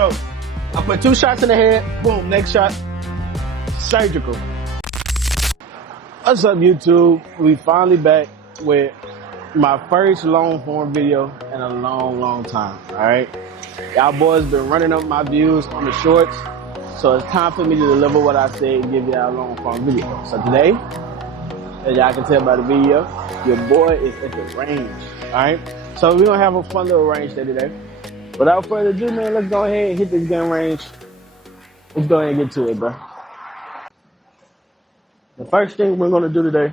So I put 2 shots in the head, boom, next shot, surgical. What's up, YouTube? We finally back with my first Longhorn video in a long time, all right? Y'all boys been running up my views on the shorts, so it's time for me to deliver what I said and give y'all a Longhorn video. So today, as y'all can tell by the video, your boy is at the range, all right? So we're gonna have a fun little range day today. Without further ado, man, let's go ahead and hit this gun range. Let's go ahead and get to it, bro. The first thing we're gonna do today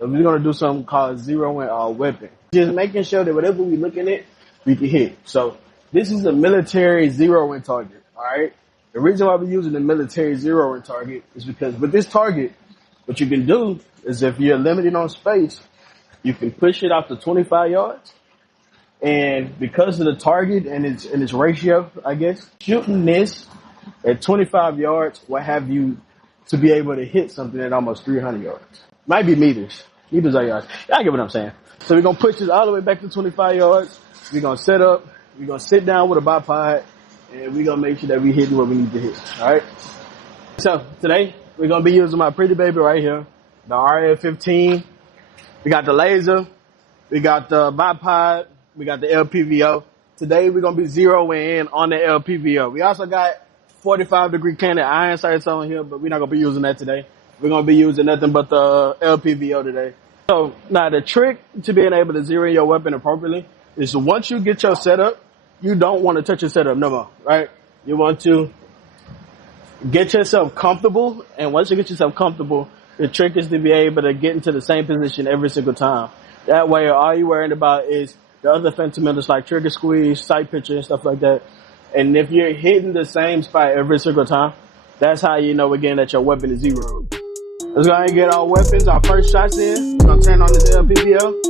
is we're gonna do something called zeroing our weapon. Just making sure that whatever we're looking at, we can hit. So this is a military zeroing target, all right? The reason why we're using the military zeroing target is because with this target, what you can do is if you're limited on space, you can push it out to 25 yards. And because of the target and its ratio, I guess, shooting this at 25 yards will have you to be able to hit something at almost 300 yards. Might be meters. Meters are yards. Y'all get what I'm saying. So we're going to push this all the way back to 25 yards. We're going to set up. We're going to sit down with a bipod. And we're going to make sure that we hit what we need to hit. All right? So today, we're going to be using my pretty baby right here, the RF-15. We got the laser. We got the bipod. We got the LPVO. Today, we're going to be zeroing in on the LPVO. We also got 45-degree candid iron sights on here, but we're not going to be using that today. We're going to be using nothing but the LPVO today. So now the trick to being able to zero in your weapon appropriately is once you get your setup, you don't want to touch your setup no more, right? You want to get yourself comfortable, and once you get yourself comfortable, the trick is to be able to get into the same position every single time. That way, all you're worrying about is the other fundamentals like trigger squeeze, sight picture, and stuff like that. And if you're hitting the same spot every single time, that's how you know again that your weapon is zero. Let's go ahead and get our weapons, our first shots in. We're gonna turn on this LPVO.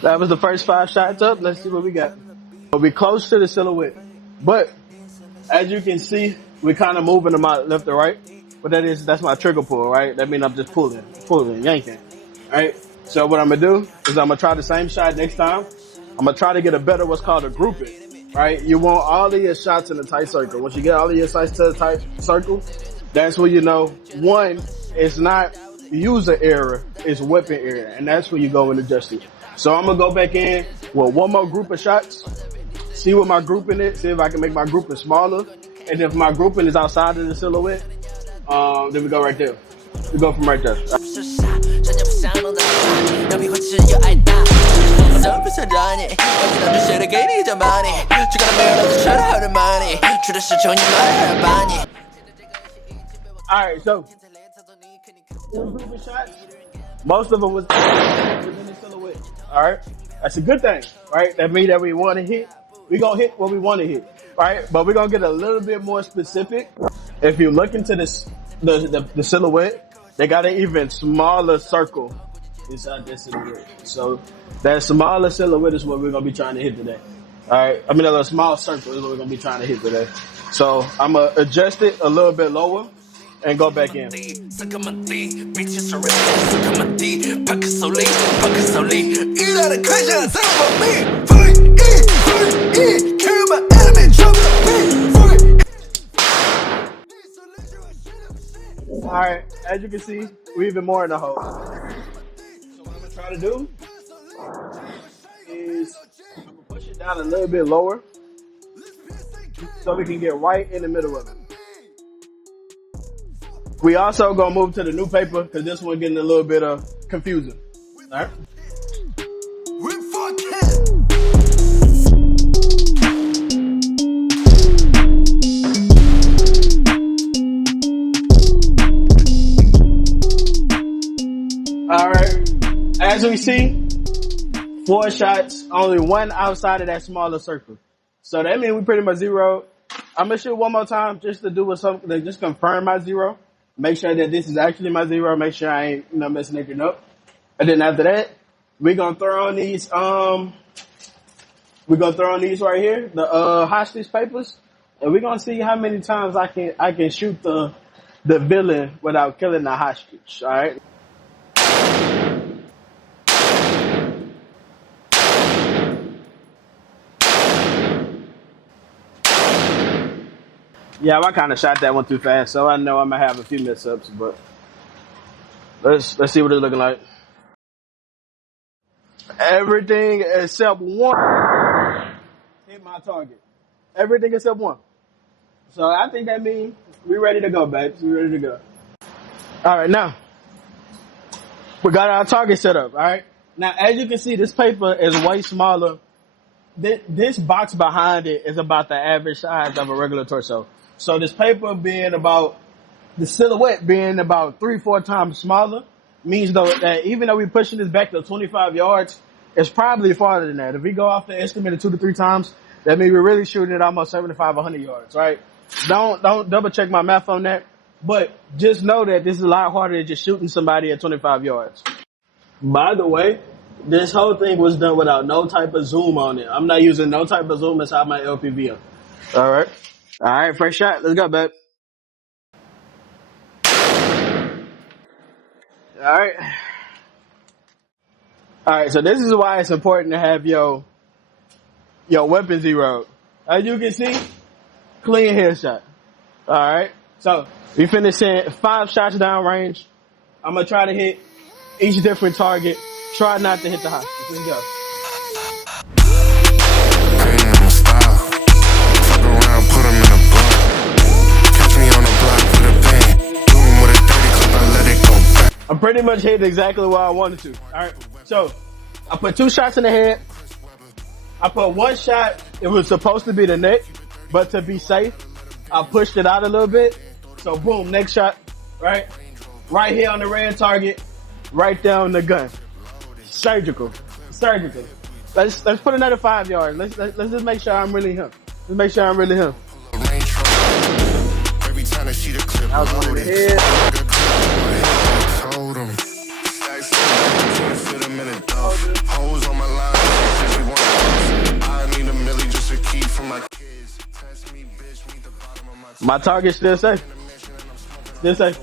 That was the first 5 shots up. Let's see what we got. We're close to the silhouette, but as you can see, we're kind of moving them out left to right. But that's my trigger pull, right? That means I'm just pulling, yanking, right? So what I'm gonna do is I'm gonna try the same shot next time. I'm gonna try to get a better what's called a grouping, right? You want all of your shots in a tight circle. Once you get all of your shots to a tight circle, that's when you know, one, it's not user error, it's weapon error. And that's when you go and adjust it. So I'm gonna go back in with one more group of shots, see what my grouping is, see if I can make my grouping smaller. And if my grouping is outside of the silhouette, then we go right there. We go from right there. Alright, so shots, most of them was within the silhouette. Alright, that's a good thing, right? That means that we want to hit. We gonna hit what we want to hit, right? But we're gonna get a little bit more specific. If you look into this, the silhouette, they got an even smaller circle inside this silhouette. So that smaller silhouette is what we're gonna be trying to hit today. All right, I mean a small circle is what we're gonna be trying to hit today. So I'm gonna adjust it a little bit lower and go back in. Alright, as you can see, we're even more in the hole. So what I'm gonna try to do is I'm gonna push it down a little bit lower so we can get right in the middle of it. We also gonna move to the new paper because this one getting a little bit confusing. Alright. Alright, as we see, 4 shots, only 1 outside of that smaller circle. So that means we pretty much zeroed. I'm gonna shoot one more time just to do with something that just confirm my zero. Make sure that this is actually my zero. Make sure I ain't messing anything up. And then after that, we're gonna throw on these right here, the hostage papers, and we're gonna see how many times I can shoot the the villain without killing the hostage. All right. Yeah, I kind of shot that one too fast, so I know I'm gonna have a few mess-ups, but let's see what it's looking like. Everything except one hit my target. Everything except one. So I think that means we ready to go, babes. We ready to go. All right, now we got our target set up. All right. Now, as you can see, this paper is way smaller. This box behind it is about the average size of a regular torso. So this paper being about the silhouette being about 3-4 times smaller means though that even though we're pushing this back to 25 yards, it's probably farther than that. If we go off the estimate of 2 to 3 times, that means we're really shooting at almost 75, 100 yards, right? Don't double check my math on that, but just know that this is a lot harder than just shooting somebody at 25 yards. By the way, this whole thing was done without no type of zoom on it. I'm not using no type of zoom inside my LPV. All right. All right, first shot. Let's go, babe. All right. All right, so this is why it's important to have your weapon zeroed. As you can see, clean headshot. All right. So we finished saying 5 shots down range. I'm going to try to hit each different target. Try not to hit the hostage. Let's go. I'm pretty much hitting exactly where I wanted to. All right. So I put 2 shots in the head. I put 1 shot. It was supposed to be the neck, but to be safe, I pushed it out a little bit. So boom, next shot, right? Right here on the red target, right there on the gun. Surgical. Let's put another 5 yards. Let's just make sure I'm really him. Let's make sure I'm really him. That was one in the head. My target's still safe. Still safe.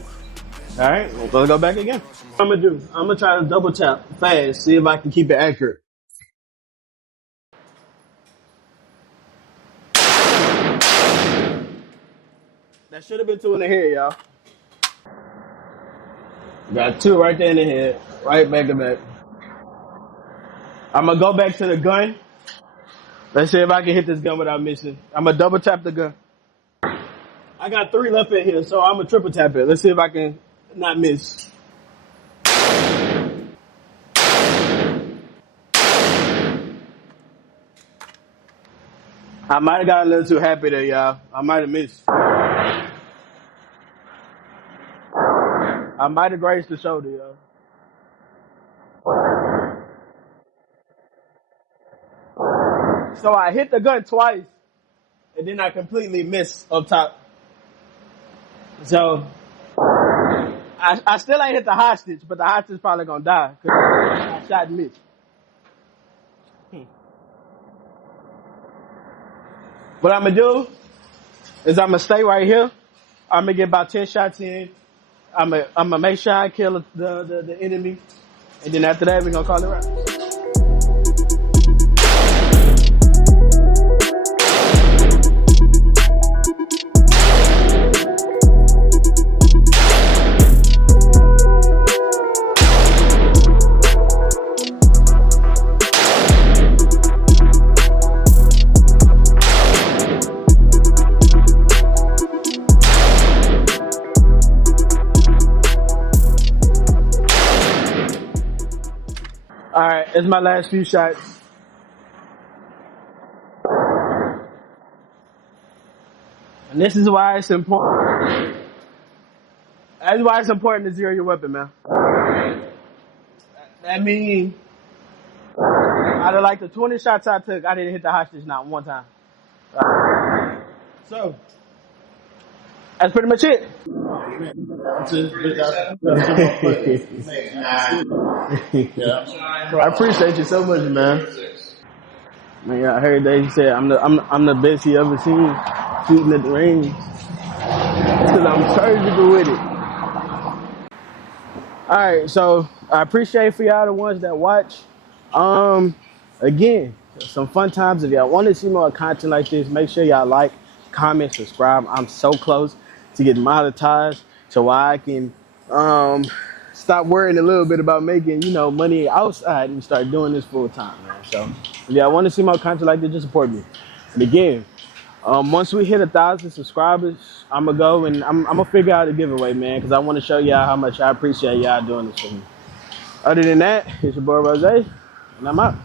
All right, let's go back again. What I'm gonna try to double tap fast, see if I can keep it accurate. That should have been 2 in the head, y'all. Got 2 right there in the head, right back to back. I'm gonna go back to the gun. Let's see if I can hit this gun without missing. I'm gonna double tap the gun. I got 3 left in here, so I'm gonna triple tap it. Let's see if I can not miss. I might have got a little too happy there, y'all. I might have missed. I might have grazed the shoulder, y'all. So I hit the gun twice, and then I completely missed up top. So I still ain't hit the hostage, but the hostage probably gonna die because I shot and missed. What I'm gonna do is I'm gonna stay right here. I'm gonna get about 10 shots in. I'm gonna make sure I kill the enemy, and then after that we're gonna call it right. All right, it's my last few shots. And this is why it's important. That's why it's important to zero your weapon, man. That means out of like the 20 shots I took, I didn't hit the hostage not one time. So that's pretty much it. I appreciate you so much, man. Man, I heard that he said I'm the best he ever seen shooting at the range. It's because I'm surgical with it. Alright, so I appreciate for y'all the ones that watch. Again, some fun times. If y'all want to see more content like this, make sure y'all like, comment, subscribe. I'm so close to getting monetized so I can stop worrying a little bit about making, you know, money outside and start doing this full time, man. So if y'all want to see more content like this, just support me. And again, once we hit 1,000 subscribers, I'm gonna go and I'm gonna figure out a giveaway, man, because I want to show y'all how much I appreciate y'all doing this for me. Other than that, it's your boy Rozè, and I'm out.